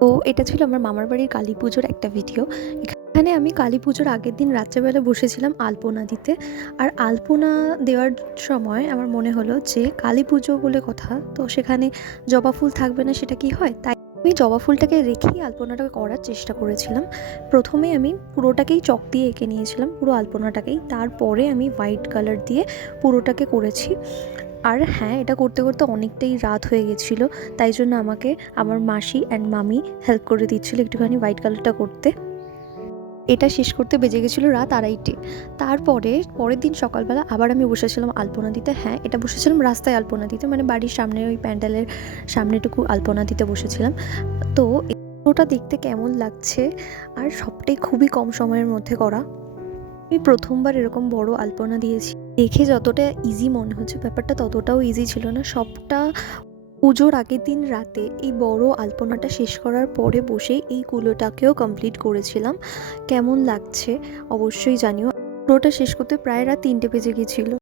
তো এটা ছিল আমার মামার বাড়ির কালী পুজোর একটা ভিডিও। এখানে আমি কালী পুজোর আগের দিন রাত্রেবেলা বসেছিলাম আলপনা দিতে। আর আলপনা দেওয়ার সময় আমার মনে হলো যে কালী পুজো বলে কথা, তো সেখানে জবা ফুল থাকবে না সেটা কি হয়? তাই আমি জবা ফুলটাকে রেখেই আলপনাটা করার চেষ্টা করেছিলাম। প্রথমে আমি পুরোটাকেই চক দিয়ে এঁকে নিয়েছিলাম, পুরো আলপনাটাকেই। তারপরে আমি হোয়াইট কালার দিয়ে পুরোটাকে করেছি। আর হ্যাঁ, এটা করতে করতে অনেকটাই রাত হয়ে গেছিলো, তাই জন্য আমাকে আমার মাসি অ্যান্ড মামি হেল্প করে দিচ্ছিলো একটুখানি হোয়াইট কালারটা করতে। এটা শেষ করতে বেজে গেছিলো রাত 2:30। তারপরে পরের দিন সকালবেলা আবার আমি বসেছিলাম আলপনা দিতে। হ্যাঁ, এটা বসেছিলাম রাস্তায় আলপনা দিতে, মানে বাড়ির সামনে ওই প্যান্ডেলের সামনেটুকু আলপনা দিতে বসেছিলাম। তো ওটা দেখতে কেমন লাগছে, আর সবটাই খুবই কম সময়ের মধ্যে করা। আমি প্রথমবার এরকম বড় আলপনা দিয়েছি। দেখে যতটা ইজি মনে হচ্ছে, ব্যাপারটা ততটাও ইজি ছিল না। সবটা পুজোর আগের দিন রাতে এই বড় আলপনাটা শেষ করার পরে বসেই এই কুলোটাকেও কমপ্লিট করেছিলাম। কেমন লাগছে অবশ্যই জানিও। পুরোটা শেষ করতে প্রায় রাত 3টে বেজে গেছিলো।